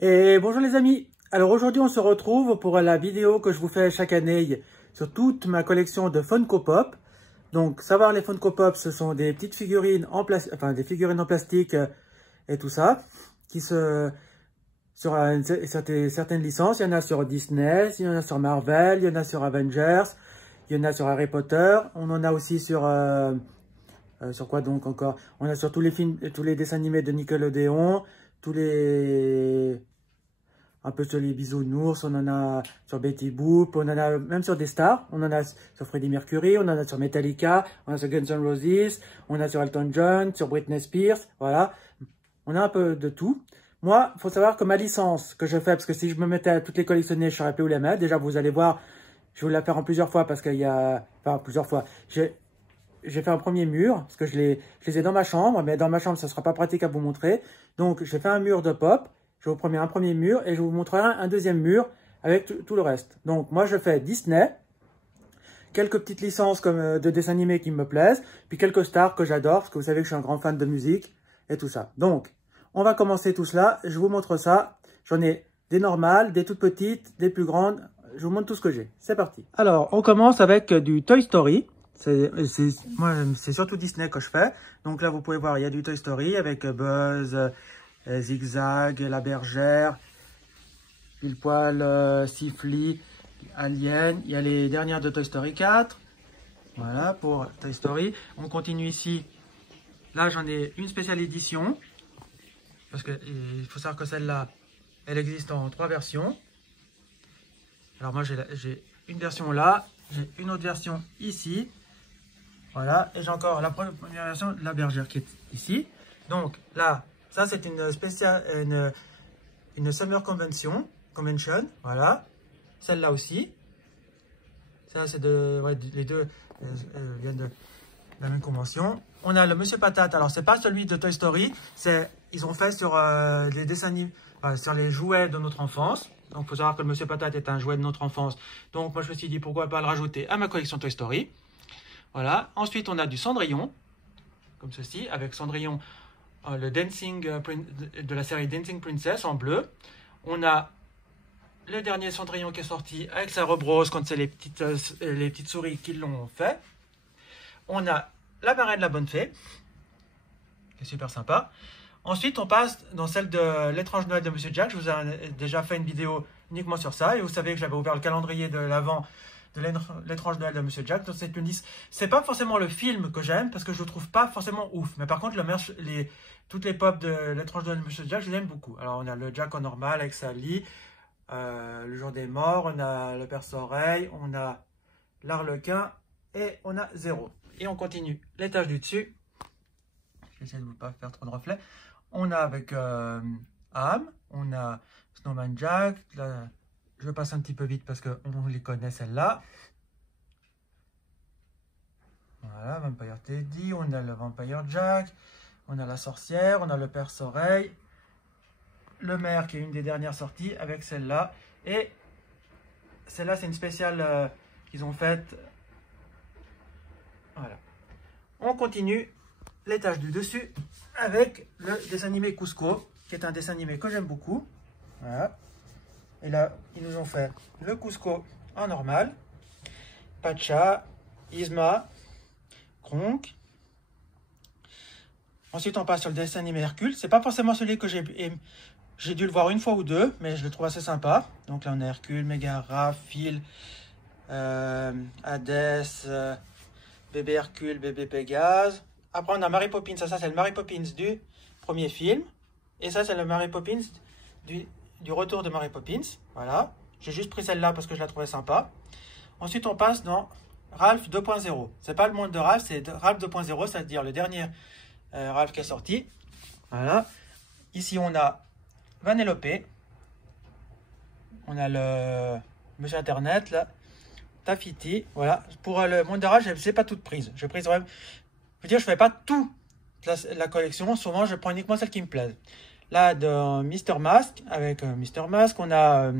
Et bonjour les amis. Alors aujourd'hui on se retrouve pour la vidéo que je vous fais chaque année sur toute ma collection de Funko Pop. Donc savoir les Funko Pop, ce sont des petites figurines en plastique, enfin des figurines en plastique et tout ça, qui se sur certaines licences. Il y en a sur Disney, il y en a sur Marvel, il y en a sur Avengers, il y en a sur Harry Potter. On en a aussi sur quoi donc encore? On a sur tous les films, tous les dessins animés de Nickelodeon, un peu sur les bisounours, on en a sur Betty Boop, on en a même sur des stars, on en a sur Freddie Mercury, on en a sur Metallica, on a sur Guns N' Roses, on a sur Elton John, sur Britney Spears, voilà. On a un peu de tout. Moi, il faut savoir que ma licence que je fais, parce que si je me mettais à toutes les collectionner, je ne saurais plus où les mettre. Déjà, vous allez voir, je vais vous la faire en plusieurs fois parce qu'il y a... Enfin, plusieurs fois. J'ai fait un premier mur, parce que je les ai dans ma chambre, mais dans ma chambre, ça ne sera pas pratique à vous montrer. Donc, j'ai fait un mur de pop. Je vous promets un premier mur et je vous montrerai un deuxième mur avec tout le reste. Donc, moi, je fais Disney, quelques petites licences comme de dessins animés qui me plaisent, puis quelques stars que j'adore, parce que vous savez que je suis un grand fan de musique et tout ça. Donc, on va commencer tout cela. Je vous montre ça. J'en ai des normales, des toutes petites, des plus grandes. Je vous montre tout ce que j'ai. C'est parti. Alors, on commence avec du Toy Story. Moi, c'est surtout Disney que je fais. Donc là, vous pouvez voir, il y a du Toy Story avec Buzz, Zigzag, La Bergère, Pile Poil, Siffly, Alien. Il y a les dernières de Toy Story 4. Voilà pour Toy Story. On continue ici. Là, j'en ai une spéciale édition. Parce qu'il faut savoir que celle-là, elle existe en 3 versions. Alors moi, j'ai une version là. J'ai une autre version ici. Voilà. Et j'ai encore la première version de La Bergère qui est ici. Donc là, ça c'est une spéciale, une Summer Convention. Voilà. Celle-là aussi. Ça c'est les deux viennent de la même convention. On a le Monsieur Patate. Alors c'est pas celui de Toy Story. Ils ont fait sur les dessins animés, sur les jouets de notre enfance. Donc il faut savoir que le Monsieur Patate est un jouet de notre enfance. Donc moi je me suis dit pourquoi pas le rajouter à ma collection Toy Story. Voilà. Ensuite on a du Cendrillon, comme ceci, avec Cendrillon, le Dancing de la série Dancing Princess en bleu. On a le dernier Cendrillon qui est sorti avec sa robe rose, quand c'est les petites souris qui l'ont fait. On a la marraine de la bonne fée, qui est super sympa. Ensuite, on passe dans celle de l'étrange Noël de Monsieur Jack. Je vous ai déjà fait une vidéo uniquement sur ça. Et vous savez que j'avais ouvert le calendrier de l'avant de l'étrange Noël de Monsieur Jack. Donc c'est une liste. C'est pas forcément le film que j'aime parce que je le trouve pas forcément ouf. Mais par contre, toutes les pop de l'étrange Noël de Monsieur Jack, je les aime beaucoup. Alors on a le Jack en normal avec Sally, le jour des morts, on a le perce-oreille, on a l'arlequin et on a Zéro. Et on continue l'étage du dessus. J'essaie de ne pas faire trop de reflets. On a avec Ham, on a Snowman Jack. Là, je passe un petit peu vite parce qu'on les connaît celle-là. Voilà, Vampire Teddy, on a le Vampire Jack, on a la sorcière, on a le perce-oreille, le maire qui est une des dernières sorties avec celle-là. Et celle-là, c'est une spéciale qu'ils ont faite. Voilà. On continue l'étage du dessus avec le dessin animé Cusco, qui est un dessin animé que j'aime beaucoup. Voilà. Et là, ils nous ont fait le Cusco en normal, Pacha, Yzma, Kronk. Ensuite, on passe sur le dessin animé Hercule. C'est pas forcément celui que j'ai dû le voir une fois ou deux, mais je le trouve assez sympa. Donc là, on a Hercule, Megara, Phil, Hadès, bébé Hercule, bébé Pégase. Après, on a Mary Poppins. Ça c'est le Mary Poppins du premier film. Et ça, c'est le Mary Poppins du retour de Mary Poppins. Voilà. J'ai juste pris celle-là parce que je la trouvais sympa. Ensuite, on passe dans Ralph 2.0. C'est pas le monde de Ralph, c'est Ralph 2.0, c'est-à-dire le dernier Ralph qui est sorti. Voilà. Ici, on a Vanellope. On a le Monsieur Internet, là. Taffiti. Voilà. Pour le monde de Ralph, je ne sais pas toute prise. Je prise vraiment... Je veux dire, je ne fais pas toute la collection. Souvent, je prends uniquement celles qui me plaisent. Là, de Mr. Mask, avec Mr. Mask, on a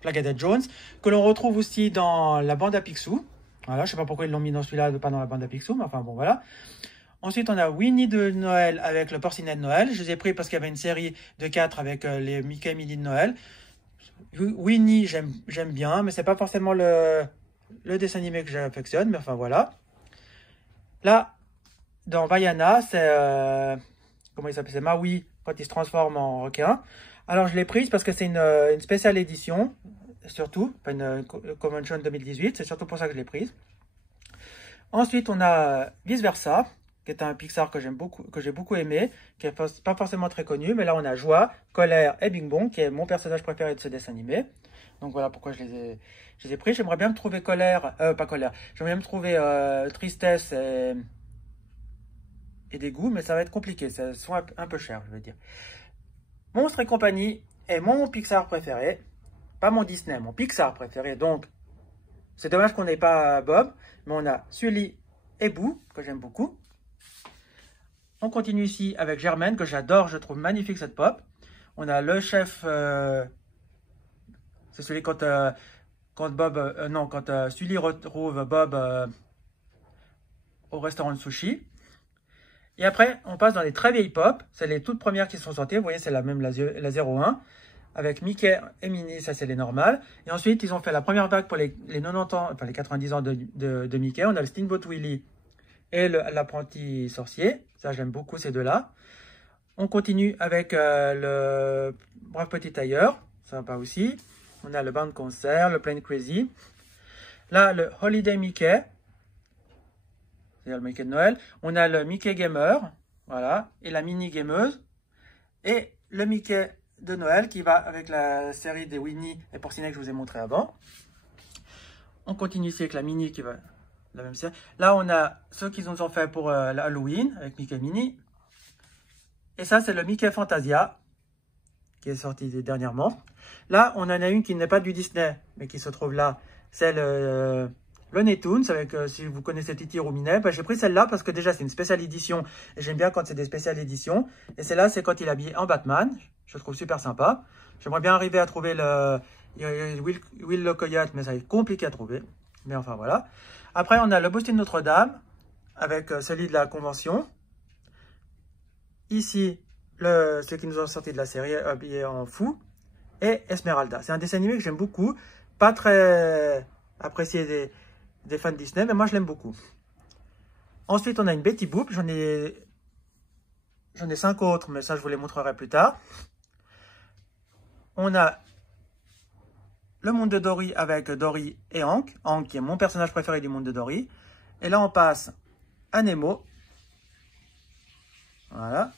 Plagadette Jones, que l'on retrouve aussi dans la bande à Picsou. Voilà, je ne sais pas pourquoi ils l'ont mis dans celui-là, pas dans la bande à Picsou, mais enfin bon, voilà. Ensuite, on a Winnie de Noël avec le porcinet de Noël. Je les ai pris parce qu'il y avait une série de 4 avec les Mickey et Minnie de Noël. Winnie, j'aime bien, mais c'est pas forcément le dessin animé que j'affectionne, mais enfin voilà. Là, dans Vaiana, c'est comment il s'appelle? C'est Maui quand il se transforme en requin. Alors je l'ai prise parce que c'est une spéciale édition, surtout, pas une Convention 2018, c'est surtout pour ça que je l'ai prise. Ensuite, on a Vice Versa, qui est un Pixar que j'ai beaucoup aimé, qui n'est pas forcément très connu, mais là on a Joie, Colère et Bing Bong, qui est mon personnage préféré de ce dessin animé. Donc voilà pourquoi je les ai pris. J'aimerais bien me trouver pas colère, j'aimerais bien me trouver tristesse et dégoût, mais ça va être compliqué, ça soit un peu cher, je veux dire. Monstres et compagnie est mon Pixar préféré, pas mon Disney, mon Pixar préféré, donc c'est dommage qu'on n'ait pas Bob, mais on a Sully et Boo, que j'aime beaucoup. On continue ici avec Germaine, que j'adore, je trouve magnifique cette pop. On a le chef, c'est celui quand Sully retrouve Bob au restaurant de sushi. Et après, on passe dans les très vieilles pop, c'est les toutes premières qui sont sorties, vous voyez, c'est la 01, avec Mickey et Minnie, ça c'est les normales. Et ensuite, ils ont fait la première vague pour les 90 ans, enfin les 90 ans de Mickey. On a le Steamboat Willie et l'apprenti sorcier. Ça, j'aime beaucoup ces deux-là. On continue avec le Brave Petit Tailleur, sympa aussi. On a le Band Concert, le Plane Crazy. Là, le Holiday Mickey, c'est-à-dire le Mickey de Noël. On a le Mickey Gamer, voilà, et la Mini Gameuse. Et le Mickey de Noël qui va avec la série des Winnie et Porcinet que je vous ai montré avant. On continue ici avec la Mini qui va la même série. Là, on a ceux qu'ils ont fait pour Halloween avec Mickey et Minnie. Et ça, c'est le Mickey Fantasia qui est sorti dernièrement. Là, on en a une qui n'est pas du Disney, mais qui se trouve là. C'est le Looney Tunes, avec, si vous connaissez Titi Rouminet. J'ai pris celle-là parce que déjà, c'est une spéciale édition. Et j'aime bien quand c'est des spéciales éditions. Et celle-là, c'est quand il est habillé en Batman. Je le trouve super sympa. J'aimerais bien arriver à trouver Will le Coyote, mais ça va être compliqué à trouver. Mais enfin, voilà. Après, on a le Boston Notre-Dame, avec celui de la Convention. Ici, ceux qui nous ont sorti de la série, habillé en fou. Et Esmeralda. C'est un dessin animé que j'aime beaucoup. Pas très apprécié des fans Disney, mais moi, je l'aime beaucoup. Ensuite, on a une Betty Boop. J'en ai 5 autres, mais ça, je vous les montrerai plus tard. On a le monde de Dory avec Dory et Hank. Hank qui est mon personnage préféré du monde de Dory. Et là, on passe à Nemo. Voilà.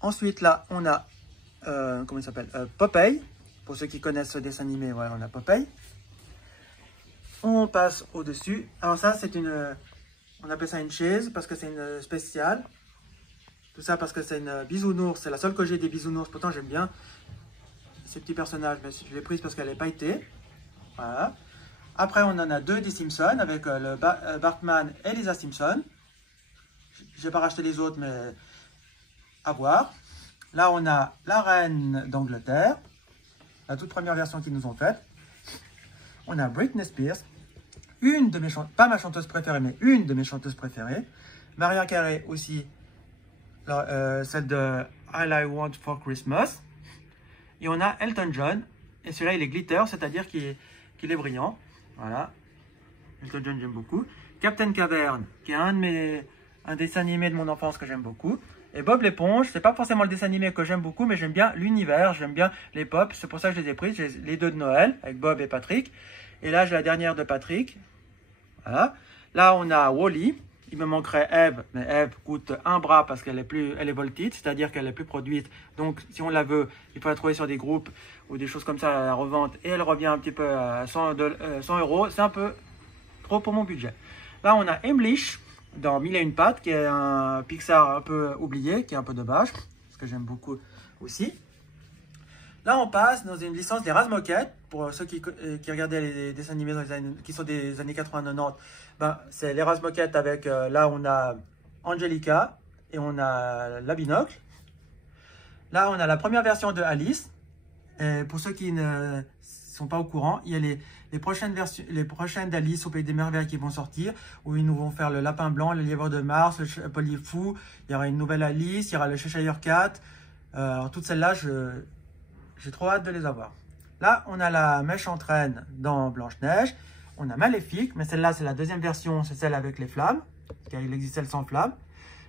Ensuite, là, on a, comment il s'appelle, Popeye. Pour ceux qui connaissent ce dessin animé, voilà, on a Popeye. On passe au-dessus. Alors ça, c'est on appelle ça une chaise parce que c'est une spéciale. Tout ça parce que c'est une bisounours. C'est la seule que j'ai des bisounours. Pourtant, j'aime bien ces petits personnages. Mais je l'ai prise parce qu'elle n'est pas été. Voilà. Après, on en a 2 des Simpsons avec le Bartman et Lisa Simpson. Je n'ai pas racheté les autres, mais à voir. Là, on a la reine d'Angleterre. La toute première version qu'ils nous ont faite. On a Britney Spears. Une de mes chanteuses, pas ma chanteuse préférée, mais une de mes chanteuses préférées. Mariah Carey aussi. Celle de All I Want for Christmas. Et on a Elton John. Et celui-là, il est glitter, c'est-à-dire qu'il est brillant. Voilà. Elton John, j'aime beaucoup. Captain Caverne, qui est un dessin animé de mon enfance que j'aime beaucoup. Et Bob l'éponge, c'est pas forcément le dessin animé que j'aime beaucoup, mais j'aime bien l'univers, j'aime bien les pop. C'est pour ça que je les ai prises. J'ai les 2 de Noël, avec Bob et Patrick. Et là, j'ai la dernière de Patrick. Voilà. Là, on a Wall-E. Il me manquerait Eve, mais Eve coûte un bras parce qu'elle est voltite, c'est-à-dire qu'elle est plus produite. Donc, si on la veut, il faut la trouver sur des groupes ou des choses comme ça à la revente. Et elle revient un petit peu à 100 €. C'est un peu trop pour mon budget. Là, on a Emlich dans 1001 pattes, qui est un Pixar un peu oublié, qui est un peu dommage, parce que j'aime beaucoup aussi. Là, on passe dans une licence des Razmoket. Pour ceux qui regardaient les dessins animés qui sont des années 80-90, ben, c'est les Razmoket avec, là, on a Angelica et on a la Binocle. Là, on a la première version de Alice. Et pour ceux qui sont pas au courant, il y a les prochaines versions, les prochaines d'Alice au Pays des Merveilles qui vont sortir, où ils nous vont faire le Lapin Blanc, le Lièvre de Mars, le Chapelier Fou, il y aura une nouvelle Alice, il y aura le Cheshire Cat. Alors toutes celles-là, j'ai trop hâte de les avoir. Là, on a la Mèche en traîne dans Blanche-Neige. On a Maléfique, mais celle-là, c'est la deuxième version, c'est celle avec les flammes, car il existe celle sans flammes.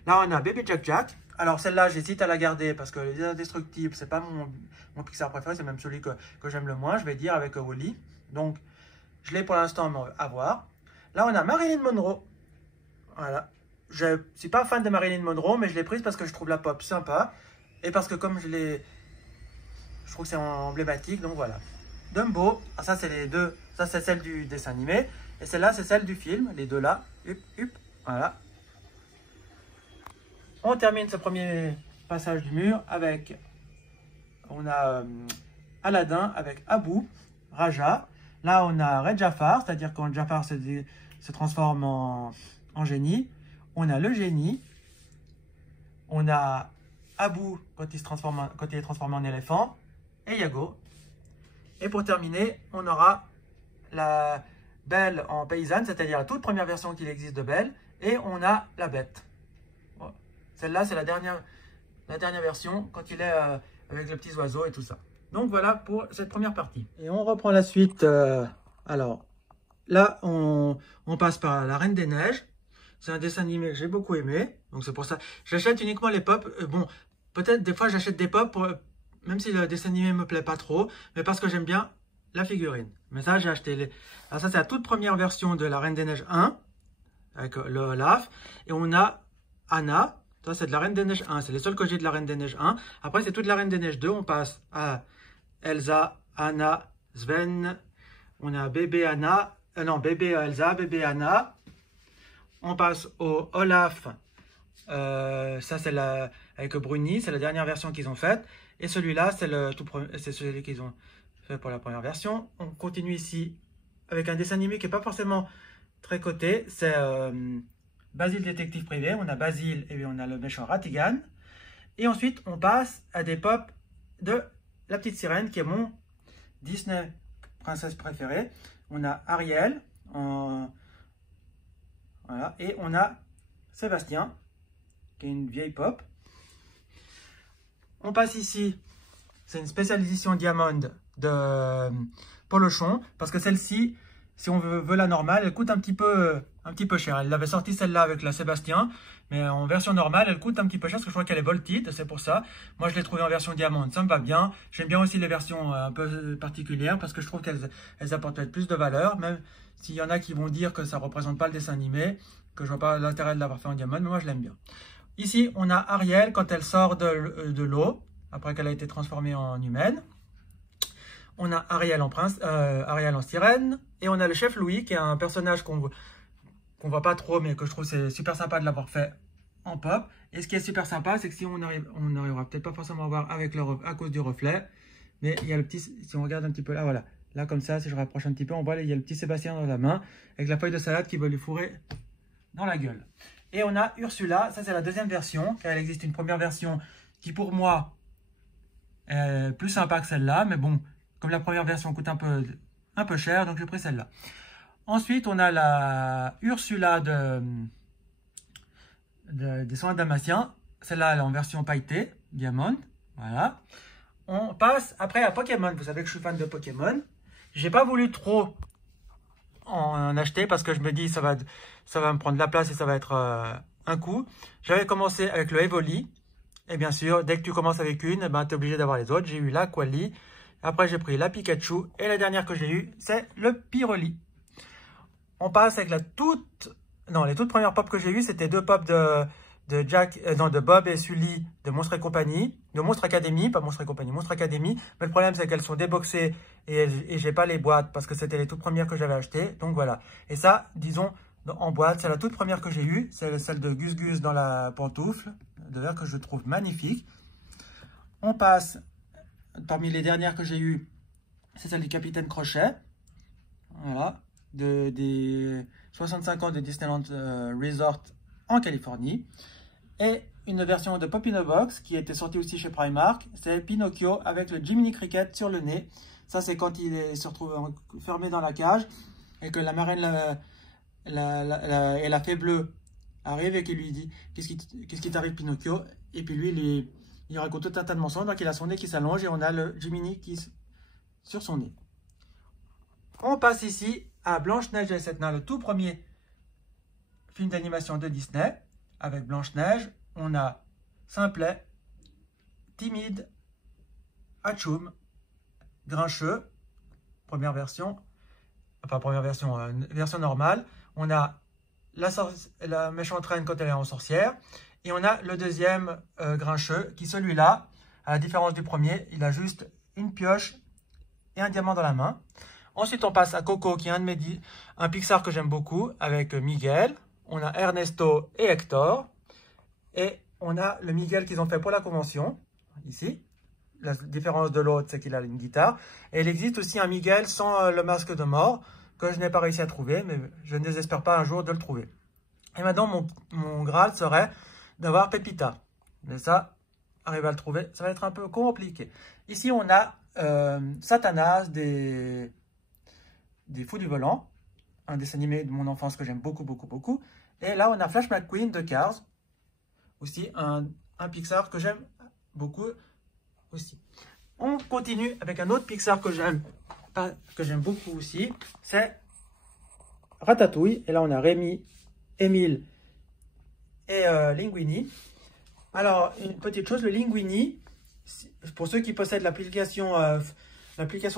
Là, on a Bébé Jack Jack. Alors, celle-là, j'hésite à la garder parce que les Indestructibles, c'est pas mon Pixar préféré, c'est même celui que j'aime le moins, je vais dire, avec Wall-E. Donc, je l'ai pour l'instant à voir. Là, on a Marilyn Monroe. Voilà. Je ne suis pas fan de Marilyn Monroe, mais je l'ai prise parce que je trouve la pop sympa. Et parce que comme je trouve que c'est emblématique, donc voilà. Dumbo, ah, ça c'est les deux, ça c'est celle du dessin animé, et celle-là c'est celle du film, les deux là, voilà. On termine ce premier passage du mur avec, on a Aladdin avec Abu, Raja, là on a Red Jafar, c'est-à-dire quand Jafar se transforme en génie, on a le génie, on a Abu quand il est transformé en éléphant, et Yago. Et pour terminer, on aura la Belle en paysanne, c'est-à-dire la toute première version qu'il existe de Belle, et on a la Bête. Bon. Celle-là, c'est la dernière version, quand il est avec les petits oiseaux et tout ça. Donc voilà pour cette première partie. Et on reprend la suite. Alors, là, on passe par La Reine des Neiges. C'est un dessin animé que j'ai beaucoup aimé, donc c'est pour ça. J'achète uniquement les pop. Bon, peut-être des fois j'achète des pop pour... Même si le dessin animé me plaît pas trop, mais parce que j'aime bien la figurine. Mais ça, j'ai acheté les... Alors ça, c'est la toute première version de La Reine des Neiges 1, avec le Olaf. Et on a Anna, ça c'est de La Reine des Neiges 1, c'est les seuls que j'ai de La Reine des Neiges 1. Après, c'est toute La Reine des Neiges 2, on passe à Elsa, Anna, Sven, on a bébé Anna, bébé Elsa, bébé Anna. On passe au Olaf, ça c'est avec Bruni, c'est la dernière version qu'ils ont faite. Et celui-là, c'est celui qu'ils ont fait pour la première version. On continue ici avec un dessin animé qui n'est pas forcément très coté. C'est Basile détective privé. On a Basile et on a le méchant Ratigan. Et ensuite, on passe à des pop de La Petite Sirène, qui est mon Disney princesse préférée. On a Ariel. Voilà. Et on a Sébastien, qui est une vieille pop. On passe ici, c'est une spéciale édition Diamond de Polochon, parce que celle-ci, si on veut la normale, elle coûte un petit peu cher. Elle avait sorti celle-là avec la Sébastien, mais en version normale, elle coûte un petit peu cher, parce que je crois qu'elle est voltite, c'est pour ça. Moi, je l'ai trouvée en version Diamond, ça me va bien. J'aime bien aussi les versions un peu particulières, parce que je trouve qu'elles apportent peut-être plus de valeur, même s'il y en a qui vont dire que ça ne représente pas le dessin animé, que je vois pas l'intérêt de l'avoir fait en Diamond, mais moi, je l'aime bien. Ici, on a Ariel quand elle sort de l'eau, après qu'elle a été transformée en humaine. On a Ariel en sirène. Et on a le chef Louis, qui est un personnage qu'on voit pas trop, mais que je trouve c'est super sympa de l'avoir fait en pop. Et ce qui est super sympa, c'est que si on n'arrivera peut-être pas forcément à voir à cause du reflet, mais il y a le petit, si on regarde un petit peu là, voilà. Là, comme ça, si je rapproche un petit peu, on voit, il y a le petit Sébastien dans la main, avec la feuille de salade qui va lui fourrer dans la gueule. Et on a Ursula, ça c'est la deuxième version, car il existe une première version qui pour moi est plus sympa que celle-là, mais bon, comme la première version coûte un peu cher, donc j'ai pris celle-là. Ensuite, on a la Ursula des soins damasiens, celle-là elle est en version pailletée, Diamond, voilà. On passe après à Pokémon, vous savez que je suis fan de Pokémon. J'ai pas voulu trop en acheter parce que je me dis ça va me prendre de la place et ça va être un coup. J'avais commencé avec le Evoli et bien sûr dès que tu commences avec une, ben, tu es obligé d'avoir les autres. J'ai eu la Quali, après j'ai pris la Pikachu et la dernière que j'ai eue c'est le Pyroli. On passe avec les toutes premières pop que j'ai eues c'était deux pop de Bob et Sully de Monstres et Compagnie, de Monstre Academy, pas Monstre et Compagnie, Monstre Academy. Mais le problème, c'est qu'elles sont déboxées et j'ai pas les boîtes parce que c'était les toutes premières que j'avais achetées. Donc voilà. Et ça, disons, en boîte, c'est la toute première que j'ai eue. C'est celle de Gus Gus dans la pantoufle, de verre que je trouve magnifique. On passe, parmi les dernières que j'ai eues, c'est celle du Capitaine Crochet. Voilà. Des 65 ans de Disneyland Resort en Californie. Et une version de Pop in a Box qui était sortie aussi chez Primark, c'est Pinocchio avec le Jiminy Cricket sur le nez. Ça, c'est quand se retrouve fermé dans la cage et que la marraine et la fée bleue arrive et qui lui dit qu'est-ce qui t'arrive, Pinocchio? Et puis lui, il raconte tout un tas de mensonges. Donc il a son nez qui s'allonge et on a le Jiminy qui sur son nez. On passe ici à Blanche-Neige et les 7 nains, le tout premier film d'animation de Disney. Avec Blanche-Neige, on a Simplet, Timide, Atchoum, Grincheux, première version, enfin première version, version normale. On a la méchante reine quand elle est en sorcière. Et on a le deuxième Grincheux, qui celui-là, à la différence du premier, il a juste une pioche et un diamant dans la main. Ensuite, on passe à Coco, qui est un Pixar que j'aime beaucoup, avec Miguel. On a Ernesto et Hector. Et on a le Miguel qu'ils ont fait pour la convention, ici. La différence de l'autre, c'est qu'il a une guitare. Et il existe aussi un Miguel sans le masque de mort, que je n'ai pas réussi à trouver, mais je ne désespère pas un jour de le trouver. Et maintenant, mon Graal serait d'avoir Pépita. Mais ça, arriver à le trouver, ça va être un peu compliqué. Ici, on a Satanas des Fous du Volant, un dessin animé de mon enfance que j'aime beaucoup, beaucoup, beaucoup. Et là, on a Flash McQueen de Cars, aussi un Pixar que j'aime beaucoup aussi. On continue avec un autre Pixar que j'aime beaucoup aussi, c'est Ratatouille. Et là, on a Rémi, Émile et Linguini. Alors, une petite chose, le Linguini, pour ceux qui possèdent l'application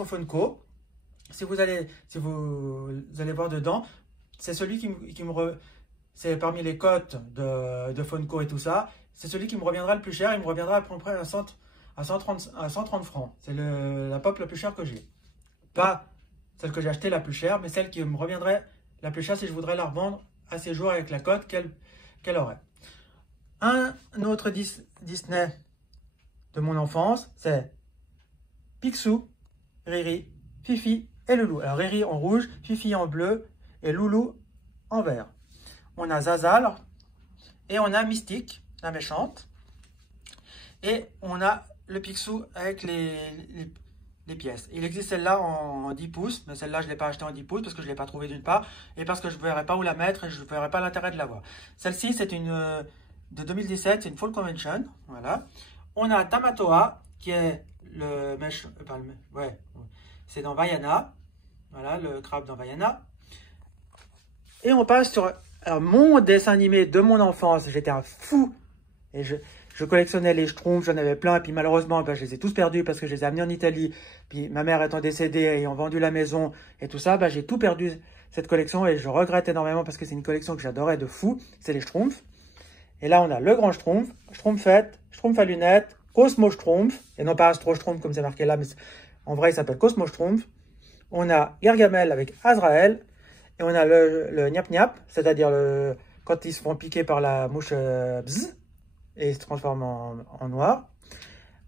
Funko, si vous allez voir dedans, c'est celui c'est parmi les cotes de Funko et tout ça, c'est celui qui me reviendra le plus cher. Il me reviendra à peu près à 130 francs. C'est la pop la plus chère que j'ai. Pas celle que j'ai achetée la plus chère, mais celle qui me reviendrait la plus chère si je voudrais la revendre à ces jours avec la cote qu'elle aurait. Un autre Disney de mon enfance, c'est Picsou, Riri, Fifi et Loulou. Alors Riri en rouge, Fifi en bleu et Loulou en vert. On a Zazal et on a Mystique, la méchante. Et on a le Picsou avec les pièces. Il existe celle-là en 10 pouces, mais celle-là je ne l'ai pas achetée en 10 pouces parce que je ne l'ai pas trouvée d'une part et parce que je ne verrais pas où la mettre et je ne verrais pas l'intérêt de l'avoir. Celle-ci, c'est une de 2017, c'est une Fall Convention. Voilà. On a Tamatoa qui est le mèche. Ouais, c'est dans Vaiana. Voilà, le crabe dans Vaiana. Et on passe sur mon dessin animé de mon enfance. J'étais un fou. Et je collectionnais les Schtroumpfs, j'en avais plein. Et puis malheureusement, je les ai tous perdus parce que je les ai amenés en Italie. Puis ma mère étant décédée et ayant vendu la maison et tout ça, j'ai tout perdu cette collection. Et je regrette énormément parce que c'est une collection que j'adorais de fou. C'est les Schtroumpfs. Et là, on a le grand Schtroumpf, Schtroumpfette, Schtroumpf à lunettes, Cosmo Schtroumpf. Et non pas Astro Schtroumpf comme c'est marqué là, mais en vrai, il s'appelle Cosmo Schtroumpf. On a Gargamel avec Azrael. Et on a le Niap Niap, c'est-à-dire quand ils se font piquer par la mouche bzz, et ils se transforment en noir.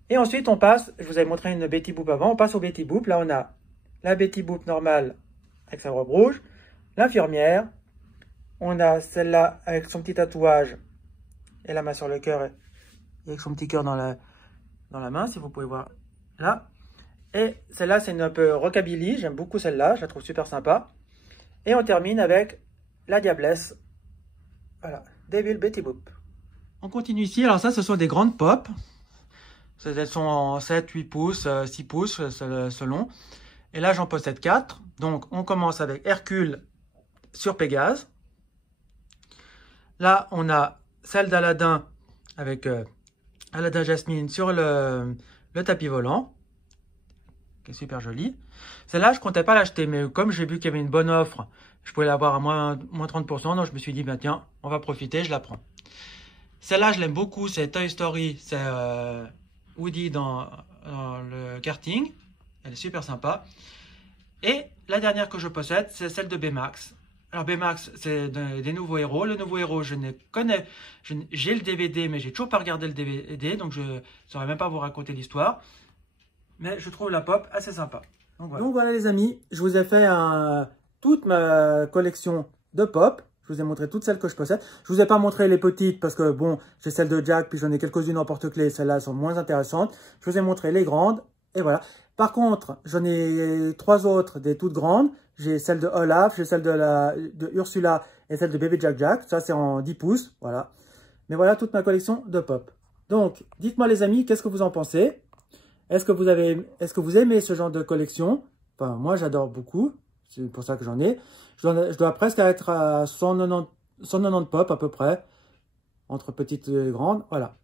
Et ensuite, on passe, je vous avais montré une Betty Boop avant, on passe au Betty Boop. Là, on a la Betty Boop normale avec sa robe rouge, l'infirmière, on a celle-là avec son petit tatouage et la main sur le cœur, et avec son petit cœur dans la main, si vous pouvez voir là. Et celle-là, c'est un peu rockabilly, j'aime beaucoup celle-là, je la trouve super sympa. Et on termine avec la diablesse. Voilà, Devil Betty Boop. On continue ici. Alors ça, ce sont des grandes pop. Elles sont en 7, 8 pouces, 6 pouces selon. Et là, j'en possède 4. Donc, on commence avec Hercule sur Pégase. Là, on a celle d'Aladin avec Aladin Jasmine sur le tapis volant, qui est super jolie. Celle-là, je comptais pas l'acheter, mais comme j'ai vu qu'il y avait une bonne offre, je pouvais l'avoir à moins 30%, donc je me suis dit, tiens, on va profiter, je la prends. Celle-là, je l'aime beaucoup, c'est Toy Story, c'est Woody dans le karting. Elle est super sympa. Et la dernière que je possède, c'est celle de Baymax. Alors Baymax, c'est des nouveaux héros. Le nouveau héros, j'ai le DVD, mais j'ai toujours pas regardé le DVD, donc je ne saurais même pas vous raconter l'histoire. Mais je trouve la pop assez sympa. Donc voilà les amis, je vous ai fait toute ma collection de pop. Je vous ai montré toutes celles que je possède. Je vous ai pas montré les petites parce que bon, j'ai celle de Jack, puis j'en ai quelques-unes en porte-clés. Celles-là sont moins intéressantes. Je vous ai montré les grandes. Et voilà. Par contre, j'en ai 3 autres, des toutes grandes. J'ai celle de Olaf, j'ai celle de Ursula et celle de Bébé Jack Jack. Ça, c'est en 10 pouces, voilà. Mais voilà toute ma collection de pop. Donc, dites-moi les amis, qu'est-ce que vous en pensez? Est-ce que vous aimez ce genre de collection? Enfin, moi, j'adore beaucoup. C'est pour ça que j'en ai. Je dois presque être à 190 pop à peu près. Entre petites et grandes, voilà.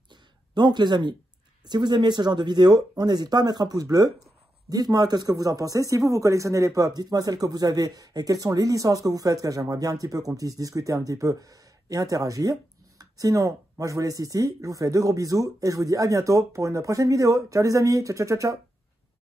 Donc, les amis, si vous aimez ce genre de vidéo, on n'hésite pas à mettre un pouce bleu. Dites-moi ce que vous en pensez. Si vous collectionnez les pop, dites-moi celles que vous avez et quelles sont les licences que vous faites, car j'aimerais bien un petit peu qu'on puisse discuter un petit peu et interagir. Sinon, moi je vous laisse ici. Je vous fais de gros bisous et je vous dis à bientôt pour une prochaine vidéo. Ciao les amis, ciao ciao ciao ciao.